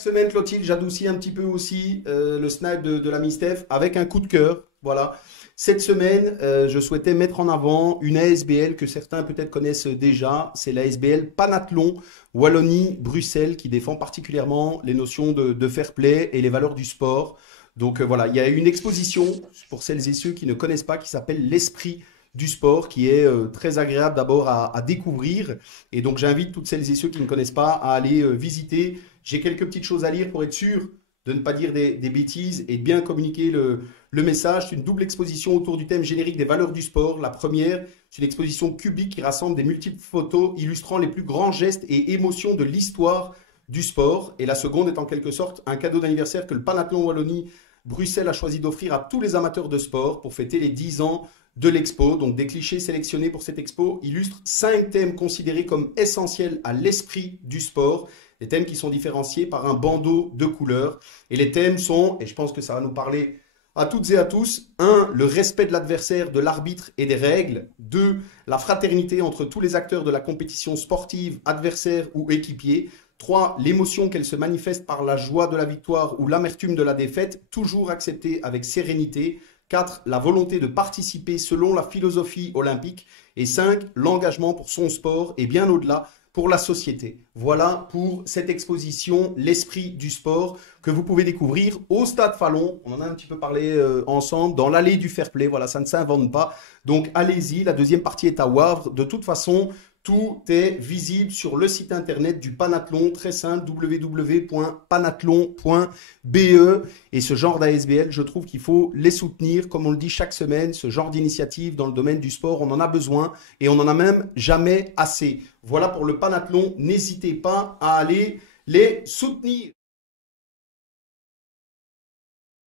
chaque semaine, Clotilde, j'adoucis un petit peu aussi le snipe de l'ami Steph avec un coup de cœur. Voilà. Cette semaine, je souhaitais mettre en avant une ASBL que certains peut-être connaissent déjà. C'est l'ASBL Panathlon Wallonie-Bruxelles qui défend particulièrement les notions de fair play et les valeurs du sport. Donc voilà, il y a une exposition pour celles et ceux qui ne connaissent pas qui s'appelle l'Esprit du sport, qui est très agréable d'abord à découvrir. Et donc j'invite toutes celles et ceux qui ne connaissent pas à aller visiter. J'ai quelques petites choses à lire pour être sûr de ne pas dire des bêtises et de bien communiquer le message. C'est une double exposition autour du thème générique des valeurs du sport. La première, c'est une exposition cubique qui rassemble des multiples photos illustrant les plus grands gestes et émotions de l'histoire du sport. Et la seconde est en quelque sorte un cadeau d'anniversaire que le Panathlon Wallonie Bruxelles a choisi d'offrir à tous les amateurs de sport pour fêter les 10 ans de l'expo. Donc des clichés sélectionnés pour cette expo illustrent 5 thèmes considérés comme essentiels à l'esprit du sport. Des thèmes qui sont différenciés par un bandeau de couleurs. Et les thèmes sont, et je pense que ça va nous parler à toutes et à tous, 1. Le respect de l'adversaire, de l'arbitre et des règles. 2. La fraternité entre tous les acteurs de la compétition sportive, adversaires ou équipiers. 3. L'émotion qu'elle se manifeste par la joie de la victoire ou l'amertume de la défaite, toujours acceptée avec sérénité. 4. La volonté de participer selon la philosophie olympique. Et 5. L'engagement pour son sport et bien au-delà pour la société. Voilà pour cette exposition, l'esprit du sport, que vous pouvez découvrir au Stade Fallon. On en a un petit peu parlé ensemble, dans l'allée du fair play. Voilà, ça ne s'invente pas. Donc allez-y, la deuxième partie est à Wavre. De toute façon, tout est visible sur le site internet du Panathlon, très simple, www.panathlon.be. Et ce genre d'ASBL, je trouve qu'il faut les soutenir, comme on le dit chaque semaine, ce genre d'initiative dans le domaine du sport, on en a besoin et on en a même jamais assez. Voilà pour le Panathlon, n'hésitez pas à aller les soutenir.